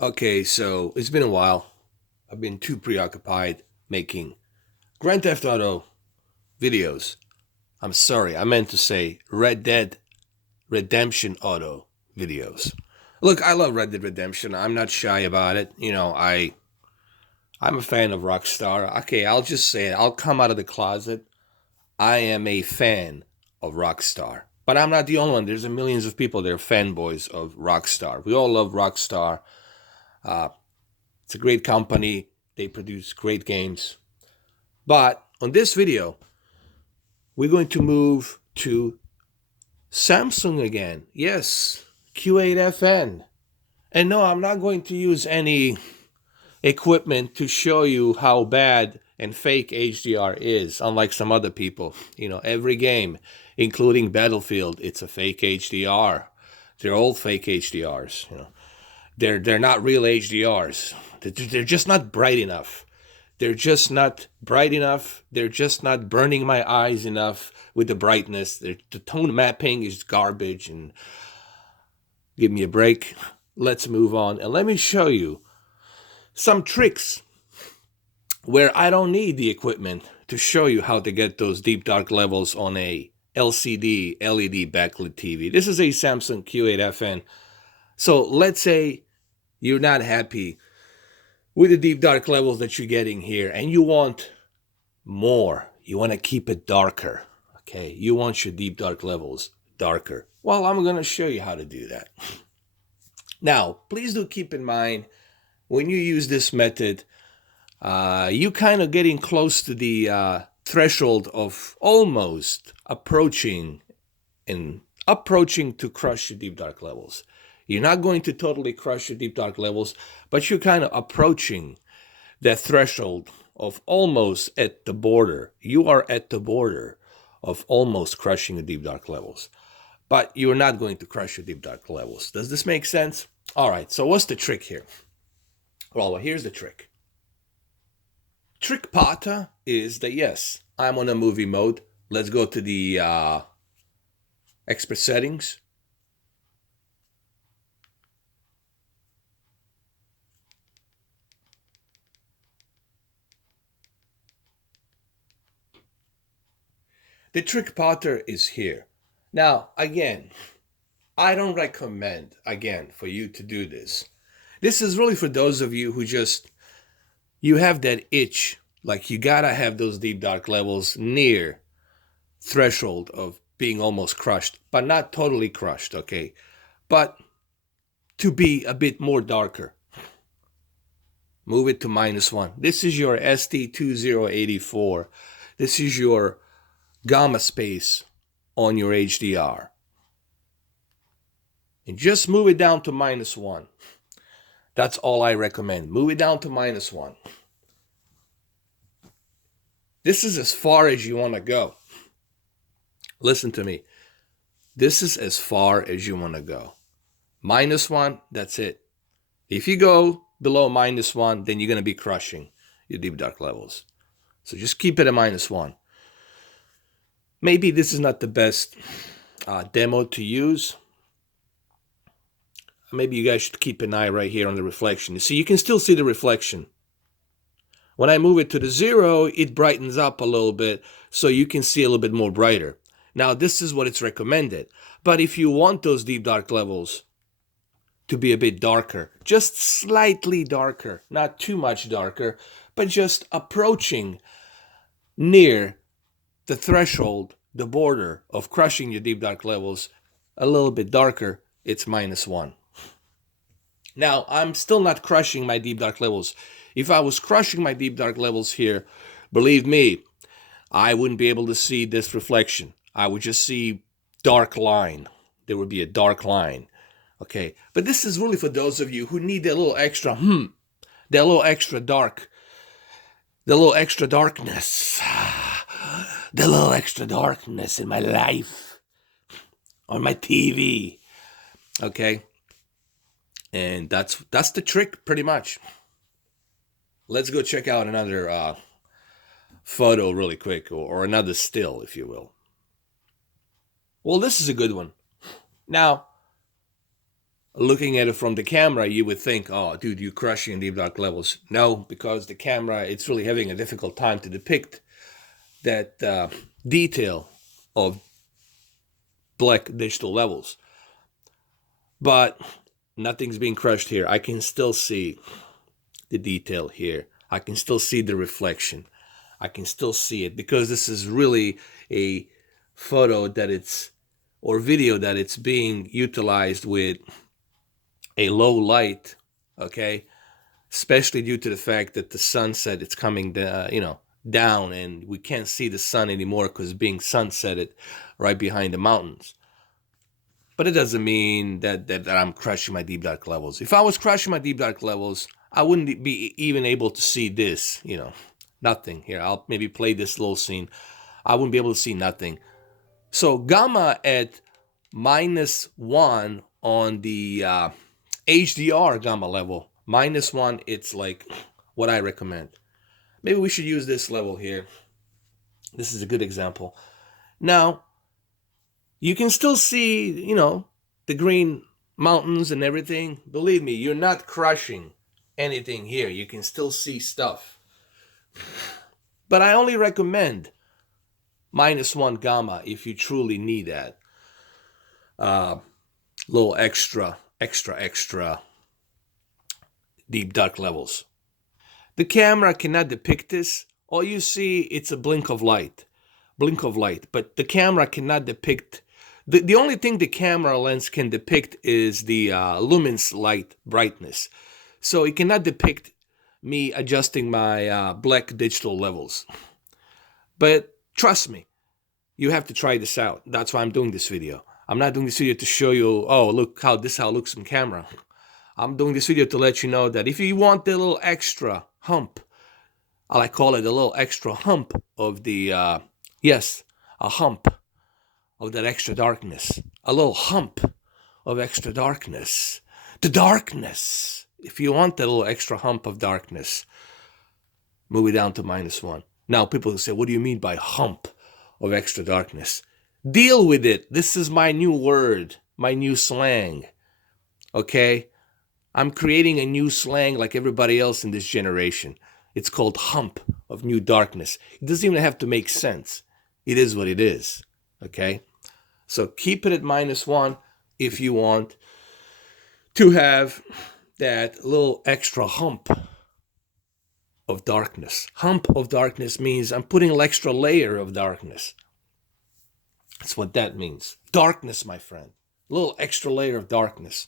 Okay, so it's been a while. I've been too preoccupied making Grand Theft Auto videos. I'm sorry, I meant to say Red Dead Redemption Auto videos. Look, I love Red Dead Redemption. I'm not shy about it. I'm a fan of Rockstar. Okay, I'll just say it. I'll come out of the closet. I am a fan of Rockstar. But I'm not the only one. There's millions of people that are fanboys of Rockstar. We all love Rockstar. Uh, it's a great company. They produce great games. But on this video, we're going to move to Samsung again. Yes, Q8fn. And no, I'm not going to use any equipment to show you how bad and fake HDR is, unlike some other people. Every game, including Battlefield, it's a fake HDR. They're all fake HDRs. They're not real HDRs. They're just not bright enough. They're just not bright enough. They're just not burning my eyes enough with the brightness. The tone mapping is garbage. And give me a break. Let's move on. And let me show you some tricks where I don't need the equipment to show you how to get those deep dark levels on a LCD LED backlit TV. This is a Samsung Q8fn. So let's say you're not happy with the deep dark levels that you're getting here and you want more. You want to keep it darker. Okay, you want your deep dark levels darker. Well, I'm going to show you how to do that. Now, please do keep in mind when you use this method, you kind of getting close to the threshold of almost approaching to crush your deep dark levels. You're not going to totally crush your deep dark levels, but you're kind of approaching that threshold of almost at the border. You are at the border of almost crushing the deep dark levels, but you're not going to crush your deep dark levels. Does this make sense? All right, so what's the trick here? Well, here's the trick. Trick pata is that yes, I'm on a movie mode. Let's go to the expert settings. The trick pata is here. Now, again, I don't recommend, again, for you to do this. This is really for those of you who you have that itch, like you gotta have those deep dark levels near threshold of being almost crushed, but not totally crushed, okay? But to be a bit more darker. Move it to -1. This is your ST2084. This is your gamma space on your HDR. And just move it down to -1. That's all I recommend. Move it down to -1. This is as far as you want to go. Listen to me. This is as far as you want to go. -1, that's it. If you go below -1, then you're going to be crushing your deep dark levels. So just keep it at -1. Maybe this is not the best demo to use. Maybe you guys should keep an eye right here on the reflection. You see, you can still see the reflection. When I move it to the 0, it brightens up a little bit so you can see a little bit more brighter. Now, this is what it's recommended. But if you want those deep dark levels to be a bit darker, just slightly darker, not too much darker, but just approaching near the threshold, the border of crushing your deep dark levels, a little bit darker, it's -1. Now, I'm still not crushing my deep dark levels. If I was crushing my deep dark levels here, believe me, I wouldn't be able to see this reflection. I would just see dark line. There would be a dark line. Okay, but this is really for those of you who need that little extra, that little extra dark, the little extra darkness, the little extra darkness in my life, on my TV. Okay, and that's the trick, pretty much. Let's go check out another photo really quick, or another still, if you will. Well, this is a good one. Now, looking at it from the camera, you would think, oh, dude, you're crushing deep dark levels. No, because the camera, it's really having a difficult time to depict that detail of black digital levels. But nothing's being crushed here. I can still see the detail here. I can still see the reflection. I can still see it because this is really a photo that it's, or video that it's being utilized with a low light, okay? Especially due to the fact that the sunset, it's coming down, and we can't see the sun anymore because it's being sunsetted right behind the mountains. But it doesn't mean that I'm crushing my deep dark levels. If I was crushing my deep dark levels, I wouldn't be even able to see this, nothing. Here, I'll maybe play this little scene. I wouldn't be able to see nothing. So gamma at -1 on the HDR gamma level, -1, it's like what I recommend. Maybe we should use this level here. This is a good example. Now, you can still see, the green mountains and everything. Believe me, you're not crushing anything here. You can still see stuff. But I only recommend -1 gamma if you truly need that. Little extra deep dark levels. The camera cannot depict this. All you see, it's a blink of light. But the camera cannot depict. The only thing the camera lens can depict is the luminance light brightness. So it cannot depict me adjusting my black digital levels. But trust me, you have to try this out. That's why I'm doing this video. I'm not doing this video to show you, oh, look how it looks on camera. I'm doing this video to let you know that if you want the little extra hump, I call it a little extra hump of the, a hump of that extra darkness. A little hump of extra darkness. The darkness. If you want that little extra hump of darkness, move it down to -1. Now people say, what do you mean by hump of extra darkness? Deal with it. This is my new word, my new slang. Okay? I'm creating a new slang like everybody else in this generation. It's called hump of new darkness. It doesn't even have to make sense. It is what it is. Okay? So keep it at -1 if you want to have that little extra hump of darkness. Hump of darkness means I'm putting an extra layer of darkness. That's what that means. Darkness, my friend. A little extra layer of darkness.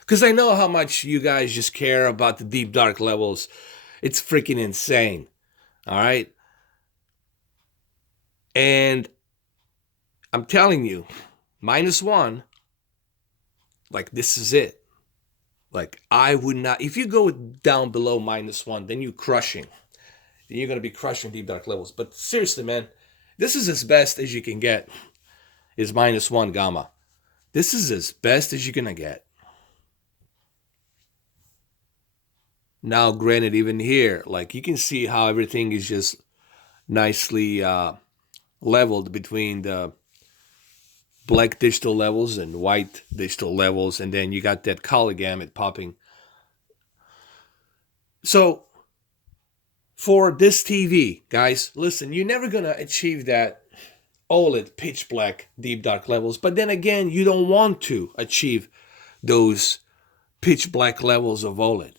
Because I know how much you guys just care about the deep dark levels. It's freaking insane. All right? And I'm telling you, -1, like this is it. Like I would not, if you go down below -1, then you're crushing. Then you're going to be crushing deep dark levels. But seriously, man, this is as best as you can get, is -1 gamma. This is as best as you're going to get. Now, granted, even here, like you can see how everything is just nicely leveled between the black digital levels and white digital levels, and then you got that color gamut popping. So, for this TV, guys, listen, you're never going to achieve that OLED pitch black deep dark levels, but then again, you don't want to achieve those pitch black levels of OLED.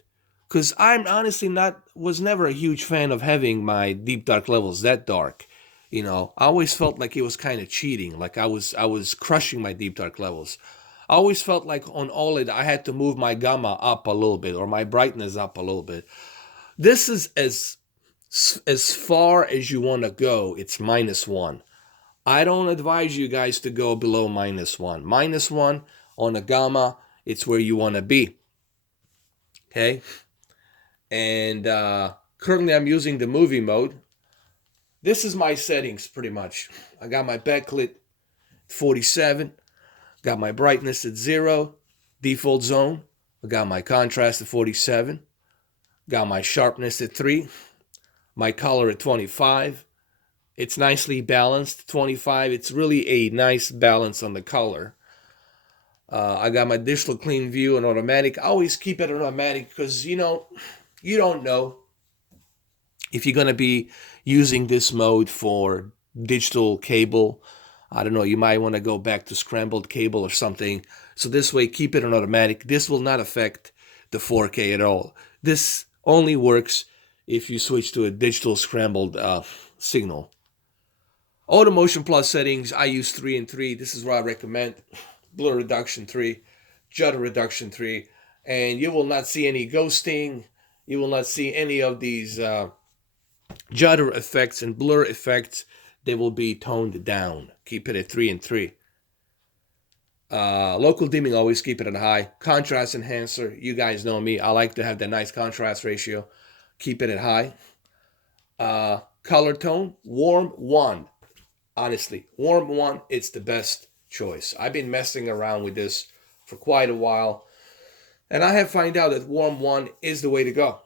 Because I'm honestly was never a huge fan of having my deep dark levels that dark. I always felt like it was kind of cheating, like I was crushing my deep dark levels. I always felt like on OLED I had to move my gamma up a little bit or my brightness up a little bit. This is as far as you want to go. It's -1. I don't advise you guys to go below -1. -1 on a gamma, it's where you want to be. Okay? And currently I'm using the movie mode. This is my settings pretty much. I got my backlit 47, got my brightness at 0, default zone. I got my contrast at 47, got my sharpness at 3, my color at 25. It's nicely balanced, 25. It's really a nice balance on the color. I got my digital clean view and automatic. I always keep it on automatic because, you don't know if you're going to be using this mode for digital cable. I don't know, you might want to go back to scrambled cable or something. So this way, keep it on automatic. This will not affect the 4K at all. This only works if you switch to a digital scrambled signal. Auto Motion Plus settings, I use 3 and 3. This is what I recommend. Blur reduction 3, judder reduction 3, and you will not see any ghosting. You will not see any of these judder effects and blur effects. They will be toned down. Keep it at 3 and 3. Local dimming, always keep it at high. Contrast enhancer, you guys know me. I like to have that nice contrast ratio. Keep it at high. Color tone, warm 1. Honestly, warm 1, it's the best choice. I've been messing around with this for quite a while, and I have found out that warm 1 is the way to go.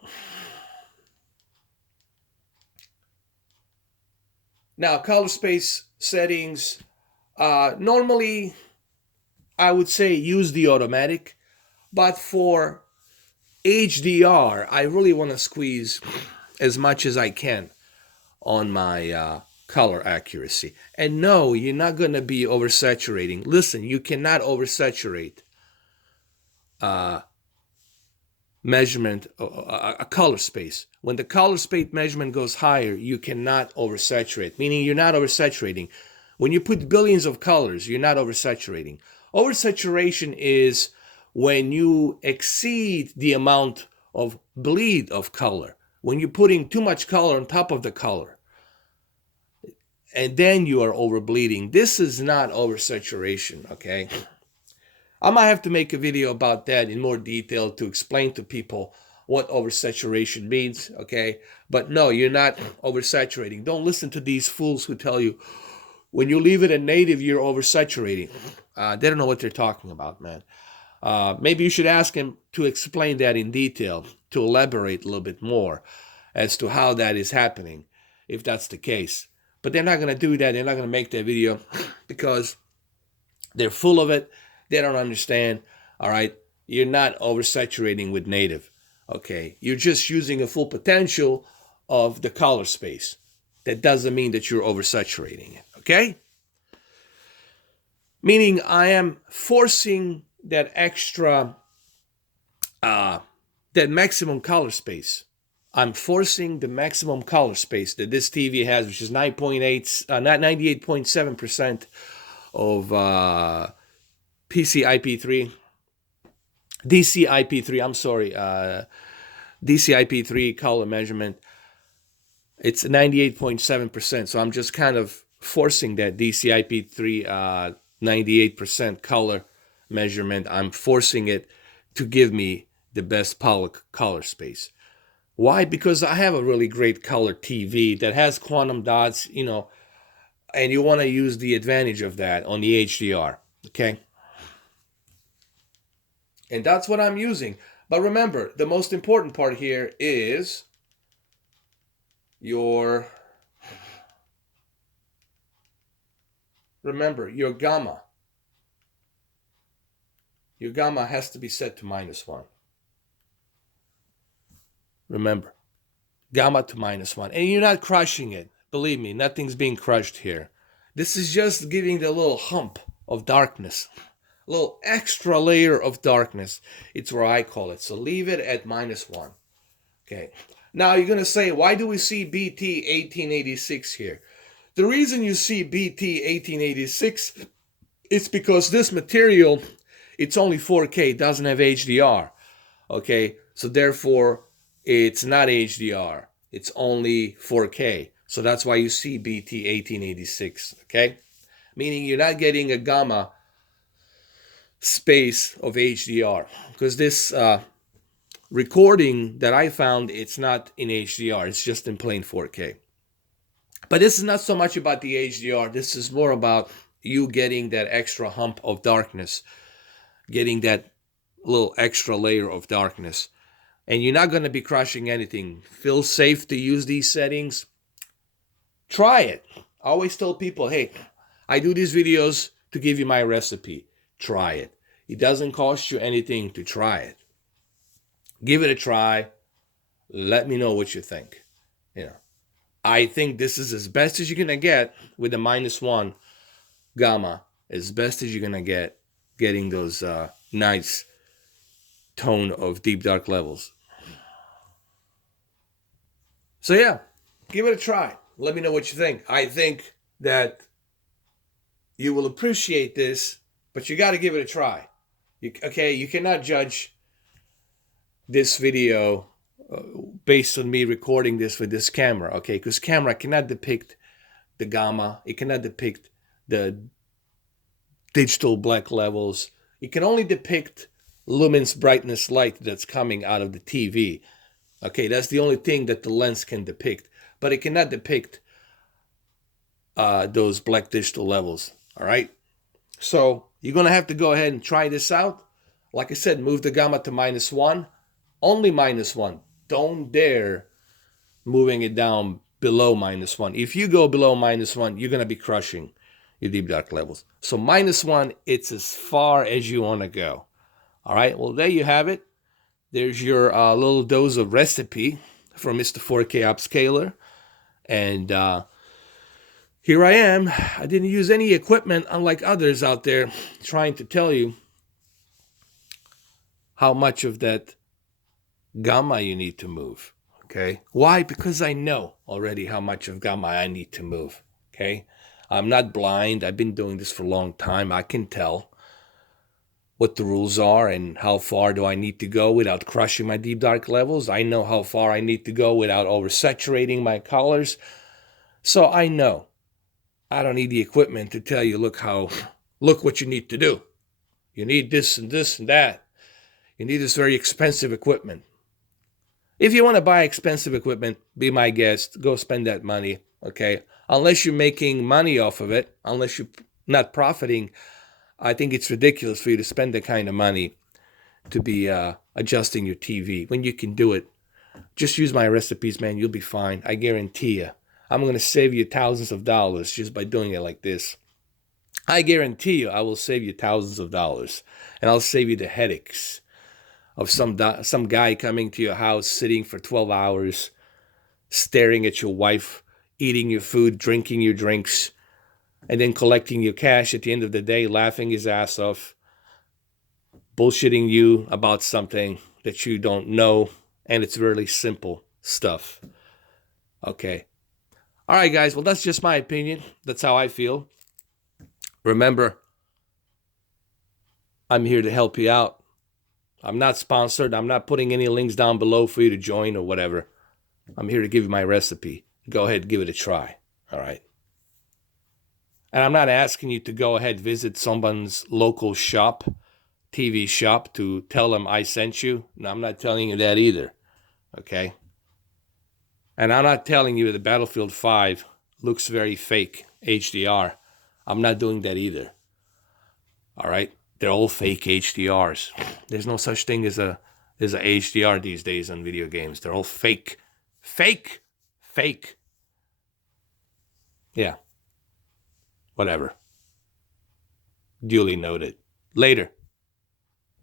Now, color space settings, normally I would say use the automatic, but for HDR, I really want to squeeze as much as I can on my color accuracy. And no, you're not going to be oversaturating. Listen, you cannot oversaturate measurement, a color space. When the color space measurement goes higher, you cannot oversaturate, meaning you're not oversaturating. When you put billions of colors, you're not oversaturating. Oversaturation is when you exceed the amount of bleed of color, when you're putting too much color on top of the color, and then you are overbleeding. This is not oversaturation, okay? I might have to make a video about that in more detail to explain to people what oversaturation means, okay? But no, you're not oversaturating. Don't listen to these fools who tell you when you leave it at native, you're oversaturating. They don't know what they're talking about, man. Maybe you should ask him to explain that in detail, to elaborate a little bit more as to how that is happening, if that's the case. But they're not going to do that. They're not going to make that video because they're full of it. They don't understand, all right? You're not oversaturating with native, okay? You're just using a full potential of the color space. That doesn't mean that you're oversaturating it, okay? Meaning I am forcing that extra, that maximum color space. I'm forcing the maximum color space that this TV has, which is 98.7% of PCIP3, DCIP3, I'm sorry, DCIP3 color measurement. It's 98.7%, so I'm just kind of forcing that DCIP3 98% color measurement. I'm forcing it to give me the best color space. Why? Because I have a really great color TV that has quantum dots, and you want to use the advantage of that on the HDR, okay? And that's what I'm using. But remember, the most important part here is your gamma. Your gamma has to be set to -1. Remember, gamma to -1. And you're not crushing it. Believe me, nothing's being crushed here. This is just giving the little hump of darkness. A little extra layer of darkness. It's what I call it. So leave it at -1. Okay. Now you're going to say, why do we see BT 1886 here? The reason you see BT 1886 is because this material, it's only 4K, doesn't have HDR. Okay. So therefore, it's not HDR. It's only 4K. So that's why you see BT 1886. Okay. Meaning you're not getting a gamma space of HDR, because this recording that I found, it's not in HDR, it's just in plain 4K. But this is not so much about the HDR, this is more about you getting that extra hump of darkness, getting that little extra layer of darkness. And you're not going to be crushing anything. Feel safe to use these settings. Try it. I always tell people, hey, I do these videos to give you my recipe. Try it. It doesn't cost you anything to try it. Give it a try. Let me know what you think. I think this is as best as you're going to get with the -1 gamma, as best as you're going to get getting those nice tone of deep dark levels. So yeah, give it a try. Let me know what you think. I think that you will appreciate this, but you got to give it a try. You cannot judge this video based on me recording this with this camera, okay? Because camera cannot depict the gamma. It cannot depict the digital black levels. It can only depict lumens brightness light that's coming out of the TV. Okay, that's the only thing that the lens can depict. But it cannot depict those black digital levels, all right? So you're going to have to go ahead and try this out. Like I said, move the gamma to -1. Only -1. Don't dare moving it down below -1. If you go below -1, you're going to be crushing your deep dark levels. So -1, it's as far as you want to go. All right, well, there you have it. There's your little dose of recipe from Mr. 4K Upscaler. And here I am. I didn't use any equipment, unlike others out there, trying to tell you how much of that gamma you need to move. Okay? Why? Because I know already how much of gamma I need to move. Okay? I'm not blind. I've been doing this for a long time. I can tell what the rules are and how far do I need to go without crushing my deep dark levels. I know how far I need to go without oversaturating my colors. So I know. I don't need the equipment to tell you, look what you need to do. You need this and this and that. You need this very expensive equipment. If you want to buy expensive equipment, be my guest. Go spend that money, okay? Unless you're making money off of it, unless you're not profiting, I think it's ridiculous for you to spend that kind of money to be adjusting your TV when you can do it. Just use my recipes, man. You'll be fine. I guarantee you. I'm going to save you thousands of dollars just by doing it like this. I guarantee you I will save you thousands of dollars. And I'll save you the headaches of some guy coming to your house, sitting for 12 hours, staring at your wife, eating your food, drinking your drinks, and then collecting your cash at the end of the day, laughing his ass off, bullshitting you about something that you don't know, and it's really simple stuff. Okay. All right, guys. Well, that's just my opinion. That's how I feel. Remember, I'm here to help you out. I'm not sponsored. I'm not putting any links down below for you to join or whatever. I'm here to give you my recipe. Go ahead and give it a try. All right. And I'm not asking you to go ahead visit someone's local shop, TV shop, to tell them I sent you. No, I'm not telling you that either. Okay? And I'm not telling you that Battlefield 5 looks very fake, HDR. I'm not doing that either. All right? They're all fake HDRs. There's no such thing as a HDR these days on video games. They're all fake. Fake. Fake. Yeah. Whatever. Duly noted. Later.